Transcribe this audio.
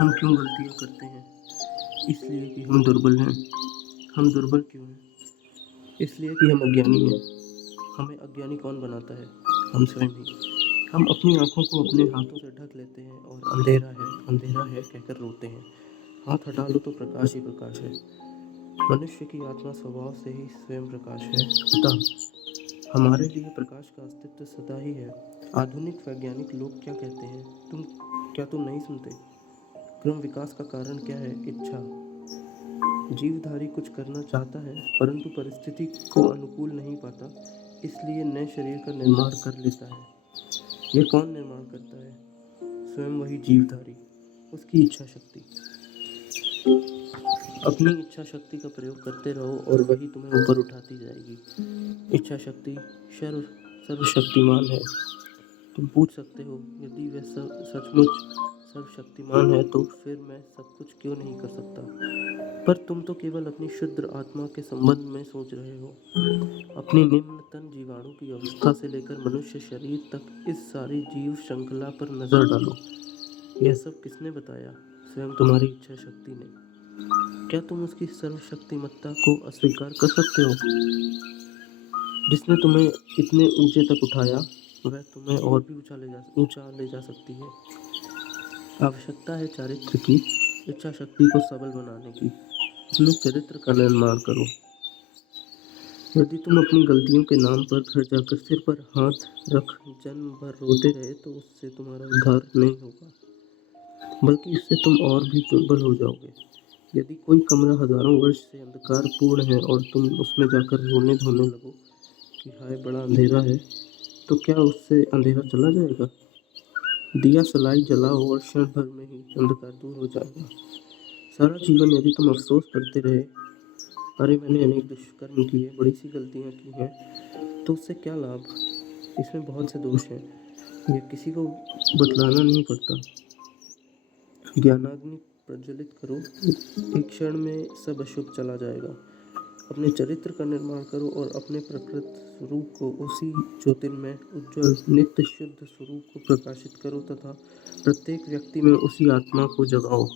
हम क्यों गलतियाँ करते हैं? इसलिए कि हम दुर्बल हैं। हम दुर्बल क्यों हैं? इसलिए कि हम अज्ञानी हैं। हमें अज्ञानी कौन बनाता है? हम स्वयं ही। हम अपनी आँखों को अपने हाथों से ढक लेते हैं और अंधेरा है कहकर रोते हैं। हाथ हटा लो तो प्रकाश ही प्रकाश है। मनुष्य की आत्मा स्वभाव से ही स्वयं प्रकाश है। अतः हमारे लिए प्रकाश का अस्तित्व सदा ही है। आधुनिक वैज्ञानिक लोग क्या कहते हैं? क्या तुम नहीं सुनते? क्रम विकास का कारण क्या है? इच्छा। जीवधारी कुछ करना चाहता है परंतु परिस्थिति को अनुकूल नहीं पाता, इसलिए नए शरीर का निर्माण कर लेता है। यह कौन निर्माण करता है? स्वयं वही जीवधारी, उसकी इच्छा शक्ति। अपनी इच्छा शक्ति का प्रयोग करते रहो और वही तुम्हें ऊपर उठाती जाएगी। इच्छा शक्ति सर्वशक्तिमान है। तुम पूछ सकते हो, यदि वह सचमुच सर्वशक्तिमान है तो फिर मैं सब कुछ क्यों नहीं कर सकता? पर तुम तो केवल अपनी शुद्ध आत्मा के संबंध में सोच रहे हो। अपनी निम्नतम जीवाणु की अवस्था से लेकर मनुष्य शरीर तक इस सारी जीव श्रृंखला पर नजर डालो। यह सब किसने बताया? स्वयं तुम्हारी इच्छा शक्ति ने। क्या तुम उसकी सर्वशक्तिमत्ता को अस्वीकार कर सकते हो? जिसने तुम्हें इतने ऊंचे तक उठाया, वह तुम्हें और भी ऊंचा ले जा सकती है। आवश्यकता है चारित्र की, इच्छा शक्ति को सबल बनाने की। अपने चरित्र का निर्माण करो। यदि तुम अपनी गलतियों के नाम पर घर जाकर सिर पर हाथ रख जन्म भर रोते रहे तो उससे तुम्हारा उद्धार नहीं होगा, बल्कि इससे तुम और भी दुर्बल हो जाओगे। यदि कोई कमरा हजारों वर्ष से अंधकारपूर्ण है और तुम उसमें जाकर रोने धोने लगो कि हाय बड़ा अंधेरा है, तो क्या उससे अंधेरा चला जाएगा? दिया सलाई जलाओ और क्षण भर में ही अंधकार दूर हो जाएगा। सारा जीवन यदि तुम अफसोस करते रहे, अरे मैंने अनेक दुष्कर्म किए, बड़ी सी गलतियाँ की हैं, तो उससे क्या लाभ? इसमें बहुत से दोष हैं, यह किसी को बतलाना नहीं पड़ता। ज्ञानाग्नि प्रज्वलित करो, एक क्षण में सब अशुभ चला जाएगा। अपने चरित्र का निर्माण करो और अपने प्रकृत स्वरूप को उसी ज्योतिर्मय उज्ज्वल नित्य शुद्ध स्वरूप को प्रकाशित करो तथा प्रत्येक व्यक्ति में उसी आत्मा को जगाओ।